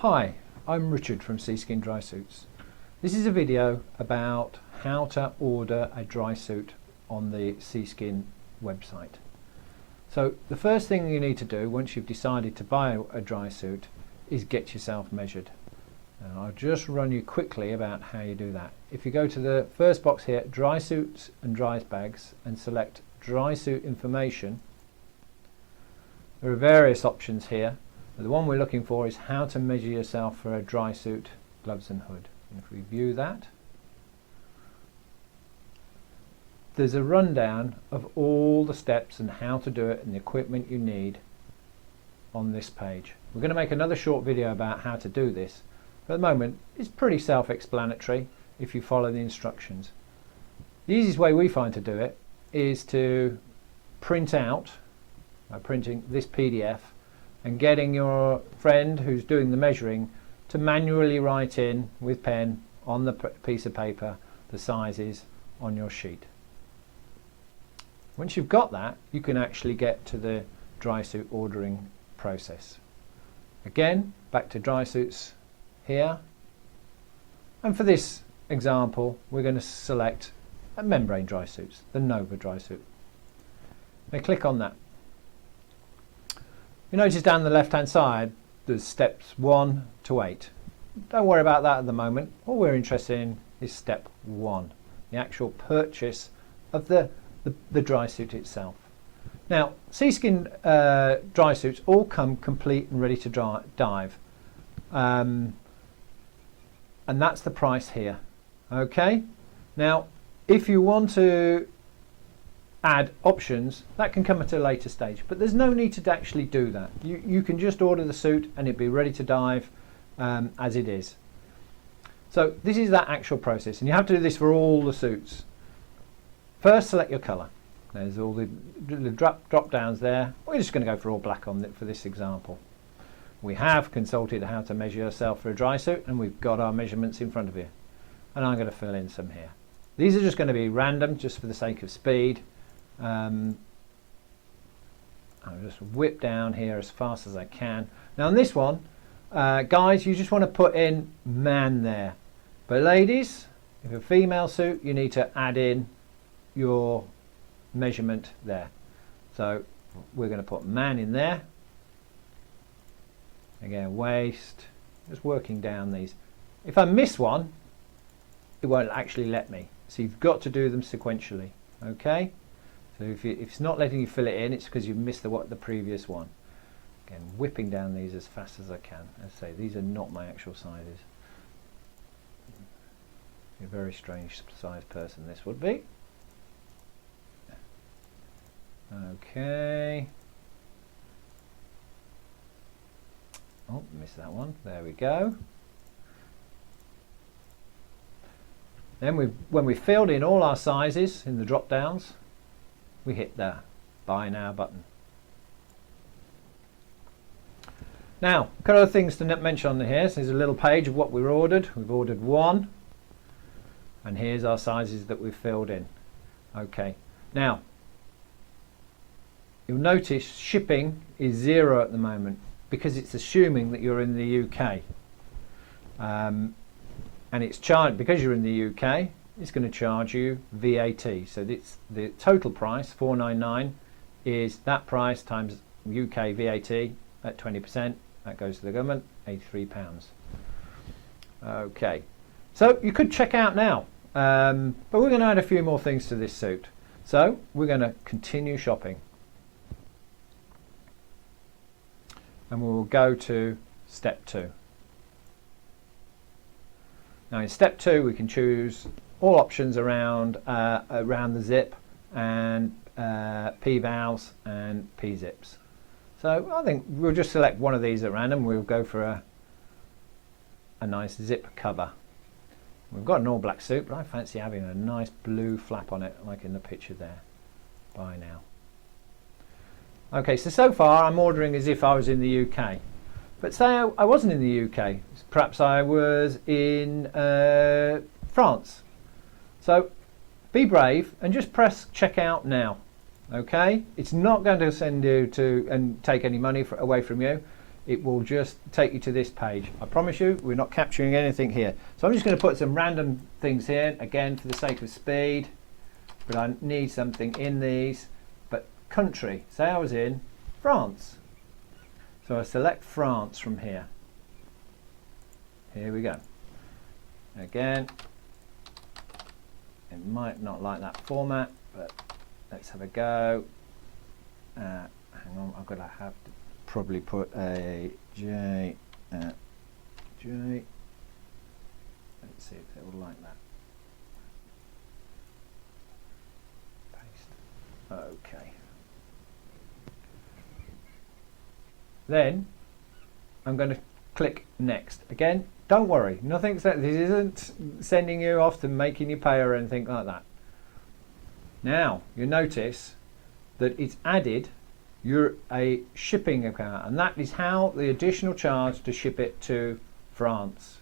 Hi, I'm Richard from Seaskin Drysuits. This is a video about how to order a dry suit on the Seaskin website. So the first thing you need to do once you've decided to buy a dry suit is get yourself measured. And I'll just run you quickly about how you do that. If you go to the first box here, dry suits and dry bags, and select dry suit information, there are various options here. But the one we're looking for is how to measure yourself for a dry suit, gloves and hood. And if we view that, there's a rundown of all the steps and how to do it and the equipment you need on this page. We're going to make another short video about how to do this, but at the moment it's pretty self-explanatory if you follow the instructions. The easiest way we find to do it is to print out, by printing this PDF, and getting your friend who's doing the measuring to manually write in with pen on the piece of paper the sizes on your sheet. Once you've got that, you can actually get to the dry suit ordering process. Again, back to dry suits here, and for this example we're going to select a membrane dry suits, the Nova dry suit. Now click on that. You notice down the left hand side there's steps 1 to 8. Don't worry about that at the moment. All we're interested in is step 1, the actual purchase of the dry suit itself. Now Seaskin dry suits all come complete and ready to dive, and that's the price here. Okay, now if you want to add options, that can come at a later stage, but there's no need to actually do that. You can just order the suit and it'll be ready to dive as it is. So this is that actual process, and you have to do this for all the suits. First, select your colour. There's all the drop downs there. We're just going to go for all black on it for this example. We have consulted how to measure yourself for a dry suit, and we've got our measurements in front of you, and I'm going to fill in some here. These are just going to be random, just for the sake of speed. I'll just whip down here as fast as I can. Now on this one, guys, you just want to put in man there, but ladies, if a female suit, you need to add in your measurement there. So we're going to put man in there. Again, waist, just working down these. If I miss one, it won't actually let me, so you've got to do them sequentially. Okay, so if it's not letting you fill it in, it's because you've missed the previous one. Again, whipping down these as fast as I can. As I say, these are not my actual sizes. A very strange sized person this would be. Okay. Oh, missed that one. There we go. Then when we've filled in all our sizes in the drop downs, we hit the Buy Now button. Now, a couple of things to mention on here. So there's a little page of what we've ordered. We've ordered one, and here's our sizes that we've filled in. Okay. Now, you'll notice shipping is 0 at the moment because it's assuming that you're in the UK. And it's charged, because you're in the UK, it's going to charge you VAT. So it's the total price, $4.99, is that price times UK VAT at 20%. That goes to the government, £83. Okay, so you could check out now, but we're going to add a few more things to this suit. So we're going to continue shopping, and we will go to step 2. Now in step 2 we can choose all options around the zip and P-valves and P-zips. So I think we'll just select one of these at random. We'll go for a nice zip cover. We've got an all black suit, but I fancy having a nice blue flap on it like in the picture there. Buy now. Okay, so far I'm ordering as if I was in the UK. But say I wasn't in the UK, perhaps I was in France. So be brave and just press checkout now. Okay, it's not going to send you to and take any money away from you. it will just take you to this page. I promise you, we're not capturing anything here. So I'm just going to put some random things here, again, for the sake of speed, but I need something in these. But country, say I was in France. So I select France from here. Here we go. Again, it might not like that format, but let's have a go. Hang on, I've got to have to probably put a J. Let's see if it will like that. Paste. Okay. Then I'm going to click next. Again, don't worry, this isn't sending you off to making you pay or anything like that. Now you notice that it's added a shipping account, and that is how the additional charge to ship it to France.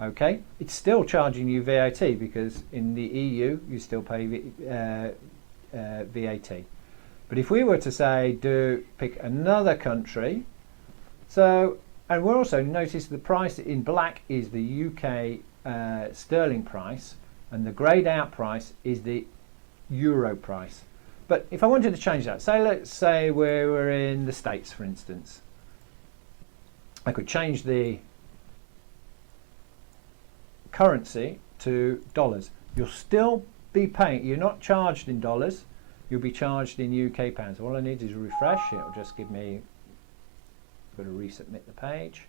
Okay, it's still charging you VAT because in the EU you still pay VAT. But if we were to say pick another country, and we'll also notice the price in black is the UK sterling price, and the greyed out price is the euro price. But if I wanted to change that, let's say we were in the States, for instance, I could change the currency to dollars. You'll still be paying, you're not charged in dollars, you'll be charged in UK pounds. All I need is a refresh. It'll just give me, got to resubmit the page.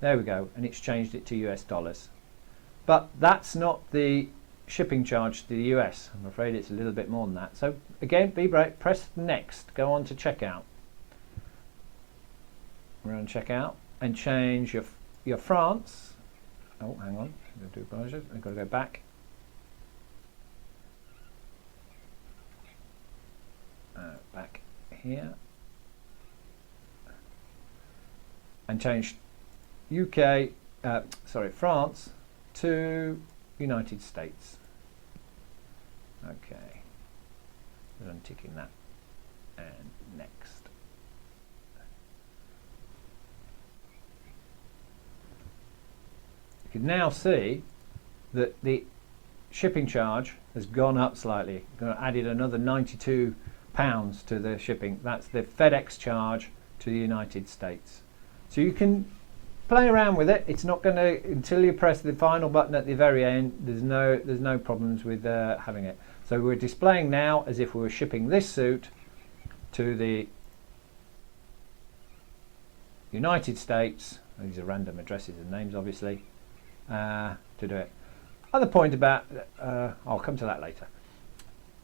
There we go, and it's changed it to US dollars. But that's not the shipping charge to the US. I'm afraid it's a little bit more than that. So again, be brave, press next, go on to checkout. We're on checkout and change your France. Oh, hang on, I've got to go back. Back here. And change France to United States. Okay, I'm unticking that, and next. You can now see that the shipping charge has gone up slightly. Added another £92 to the shipping. That's the FedEx charge to the United States. So you can play around with it. It's not going to, until you press the final button at the very end, there's no problems with having it. So we're displaying now as if we were shipping this suit to the United States. These are random addresses and names, obviously, to do it. Other point about, I'll come to that later.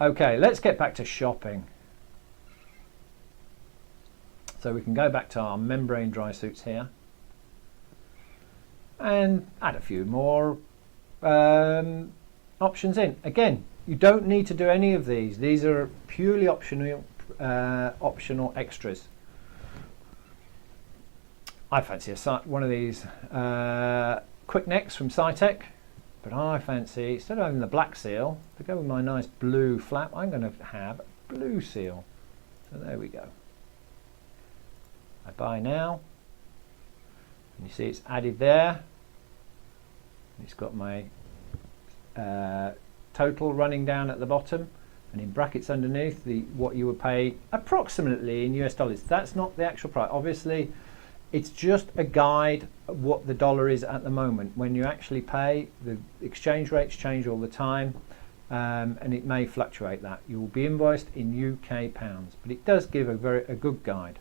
Okay, let's get back to shopping. So we can go back to our membrane dry suits here and add a few more options in. Again, you don't need to do any of these. These are purely optional extras. I fancy one of these quick necks from Cytec, but I fancy, instead of having the black seal, to go with my nice blue flap, I'm going to have blue seal. So there we go. I buy now, and you see it's added there. It's got my total running down at the bottom, and in brackets underneath what you would pay approximately in US dollars. That's not the actual price. Obviously, it's just a guide of what the dollar is at the moment. When you actually pay, the exchange rates change all the time, and it may fluctuate that. You will be invoiced in UK pounds, but it does give a good guide.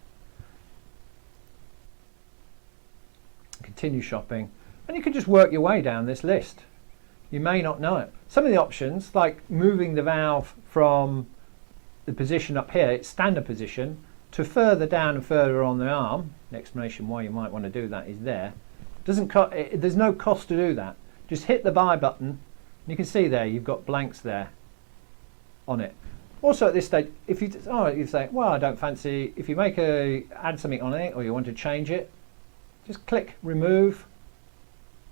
Continue shopping, and you can just work your way down this list. You may not know it. Some of the options, like moving the valve from the position up here, its standard position, to further down and further on the arm, the explanation why you might want to do that is there. There's no cost to do that. Just hit the buy button, and you can see there you've got blanks there on it. Also at this stage, if you say, well, I don't fancy, if you add something on it or you want to change it, just click remove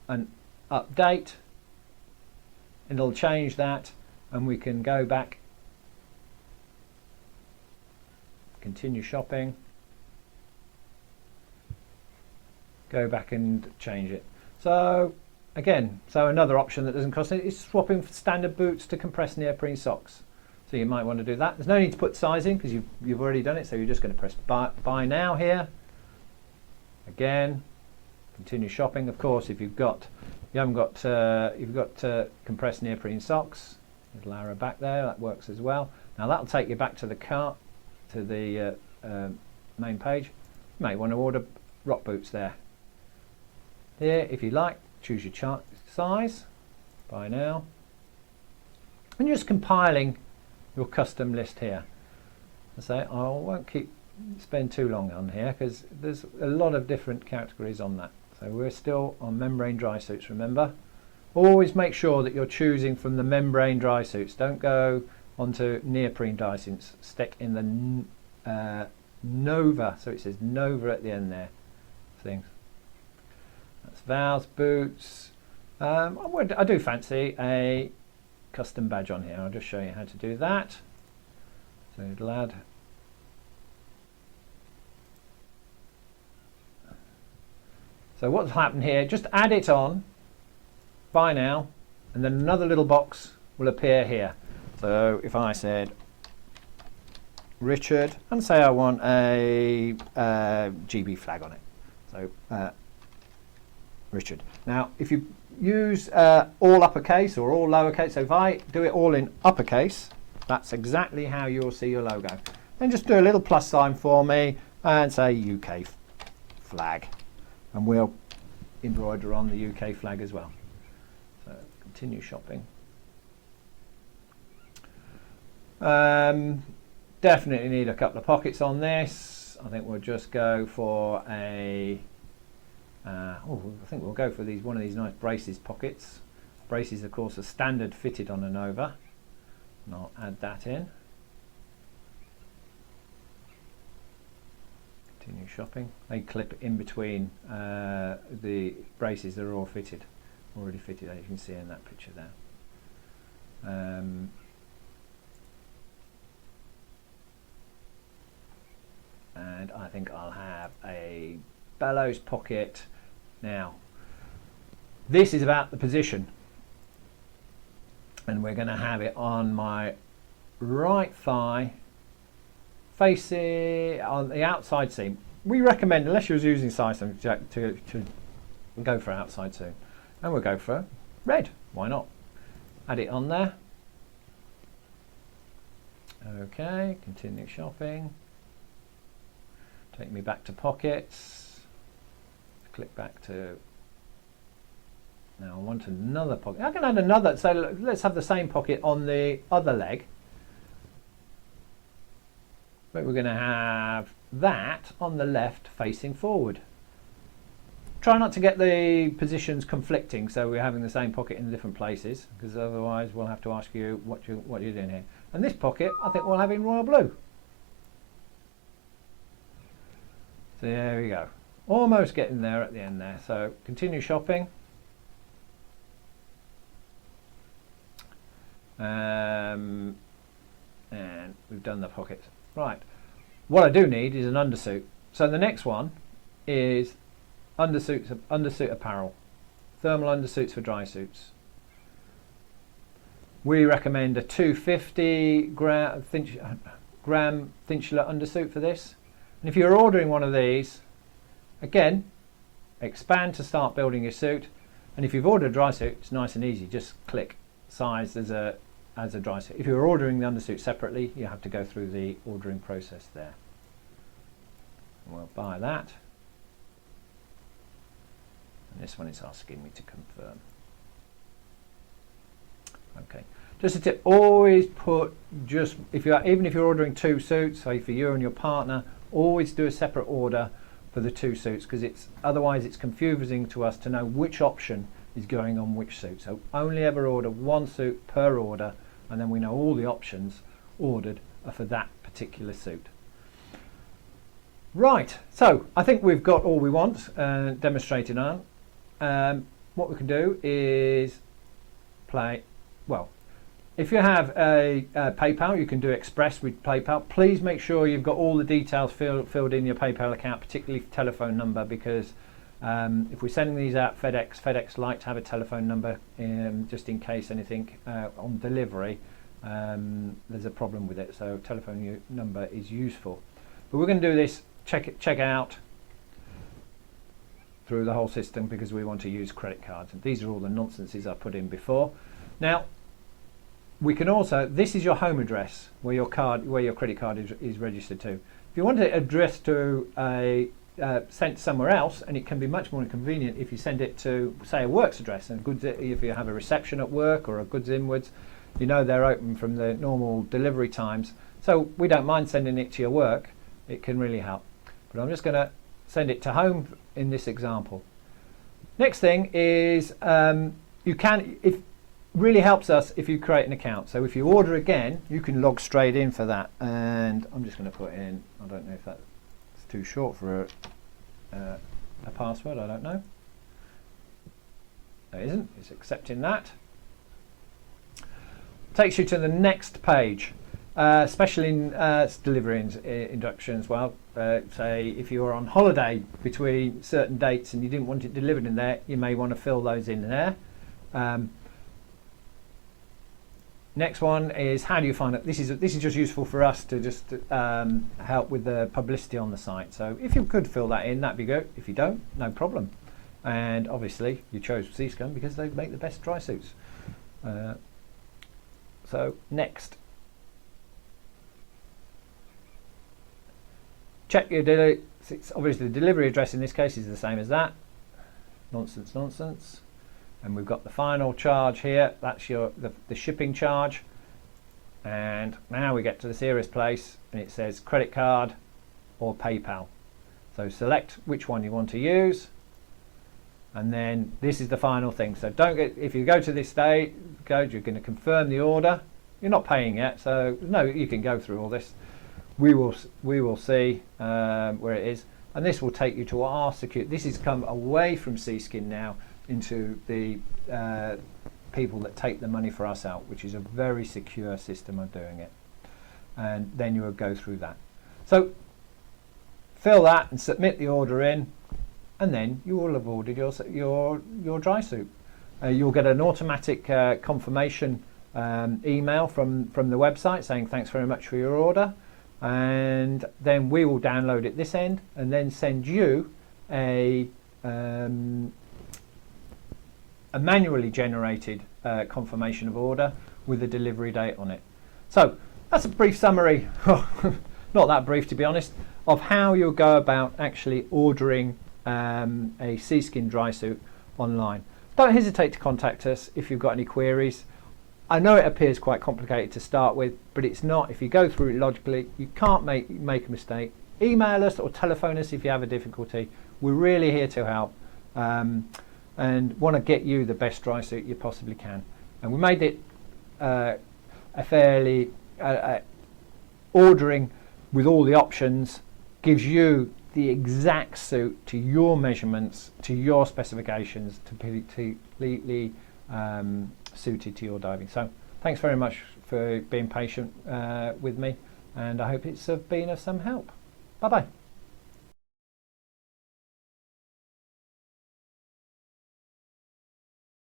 and update, and it'll change that, and we can go back, continue shopping, go back and change it. So again, so another option that doesn't cost it is swapping standard boots to compressed neoprene socks. So you might want to do that. There's no need to put size in because you've already done it, so you're just going to press buy now here. Again, continue shopping. Of course, if you've got compressed neoprene socks, little arrow back there, that works as well. Now that'll take you back to the cart, to the main page. You may want to order rock boots there. Here, if you like, choose your chart size, buy now. And you're just compiling your custom list here. I say I won't spend too long on here because there's a lot of different categories on that. So we're still on membrane dry suits, remember. Always make sure that you're choosing from the membrane dry suits. Don't go onto neoprene dry suits. Stick in the Nova, so it says Nova at the end there. Things. That's Val's boots. I do fancy a custom badge on here. I'll just show you how to do that. So it'll add. So what's happened here, just add it on, buy now, and then another little box will appear here. So if I said Richard, and say I want a GB flag on it. So Richard. Now if you use all uppercase or all lowercase, so if I do it all in uppercase, that's exactly how you'll see your logo. Then just do a little plus sign for me and say UK flag. And we'll embroider on the UK flag as well. So continue shopping. Definitely need a couple of pockets on this. I think we'll just go for a I think we'll go for one of these nice braces pockets. Braces of course are standard fitted on a Nova, and I'll add that in. Continue shopping. They clip in between the braces that are all fitted, already fitted, as you can see in that picture there. And I think I'll have a bellows pocket. Now, this is about the position, and we're going to have it on my right thigh, facing on the outside seam. We recommend, unless you're using size to go for outside seam, and we'll go for red. Why not? Add it on there. Okay, continue shopping. Take me back to pockets. Click back to. Now I want another pocket. I can add another. So let's have the same pocket on the other leg. But we're going to have that on the left facing forward. Try not to get the positions conflicting, so we're having the same pocket in different places, because otherwise we'll have to ask you what you're doing here. And this pocket, I think we'll have in royal blue. So there we go. Almost getting there at the end there. So continue shopping. And we've done the pockets. Right. What I do need is an undersuit. So the next one is undersuit apparel. Thermal undersuits for dry suits. We recommend a 250 gram Thinchula undersuit for this. And if you're ordering one of these, again, expand to start building your suit. And if you've ordered a dry suit, it's nice and easy. Just click size as a dry suit. If you're ordering the undersuit separately, you have to go through the ordering process there. We'll buy that. And this one is asking me to confirm. Okay. Just a tip, always put even if you're ordering two suits, say for you and your partner, always do a separate order for the two suits, because otherwise it's confusing to us to know which option is going on which suit. So only ever order one suit per order, and then we know all the options ordered are for that particular suit. Right, so I think we've got all we want demonstrated on. What we can do is if you have a PayPal, you can do Express with PayPal. Please make sure you've got all the details filled in your PayPal account, particularly telephone number, because If we're sending these out FedEx like to have a telephone number just in case anything on delivery there's a problem with it, so telephone number is useful. But we're going to do this check out through the whole system because we want to use credit cards, and these are all the nonsenses I put in before. Now we can also, this is your home address where your credit card is registered to. If you want it addressed to a sent somewhere else, and it can be much more convenient if you send it to, say, a works address, and goods, if you have a reception at work or a goods inwards, you know they're open from the normal delivery times, so we don't mind sending it to your work. It can really help. But I'm just going to send it to home in this example. Next thing is it really helps us if you create an account. So if you order again, you can log straight in for that, and I'm just going to put in, I don't know if that's too short for a password, I don't know. It isn't, it's accepting that. Takes you to the next page, especially in delivery inductions. Well, say if you're on holiday between certain dates and you didn't want it delivered in there, you may want to fill those in there. Next one is, how do you find it? This is just useful for us to just help with the publicity on the site. So if you could fill that in, that'd be good. If you don't, no problem. And obviously you chose Seaskin because they make the best dry suits. So next, check your delivery. Obviously the delivery address in this case is the same as that. Nonsense. And we've got the final charge here. That's the shipping charge. And now we get to the serious place, and it says credit card or PayPal. So select which one you want to use, and then this is the final thing. So if you go to this stage, you're going to confirm the order. You're not paying yet, so no, you can go through all this. We will see where it is, and this will take you to our secure. This has come away from Seaskin now into the people that take the money for us out, which is a very secure system of doing it. And then you will go through that. So fill that and submit the order in, and then you will have ordered your dry suit. You'll get an automatic confirmation email from the website saying thanks very much for your order, and then we will download it this end and then send you a manually generated confirmation of order with a delivery date on it. So that's a brief summary, not that brief to be honest, of how you'll go about actually ordering a Seaskin dry suit online. Don't hesitate to contact us if you've got any queries. I know it appears quite complicated to start with, but it's not. If you go through it logically, you can't make a mistake. Email us or telephone us if you have a difficulty. We're really here to help. And want to get you the best dry suit you possibly can. And we made it a fairly ordering with all the options gives you the exact suit to your measurements, to your specifications, completely suited to your diving. So thanks very much for being patient with me, and I hope it's been of some help. Bye bye.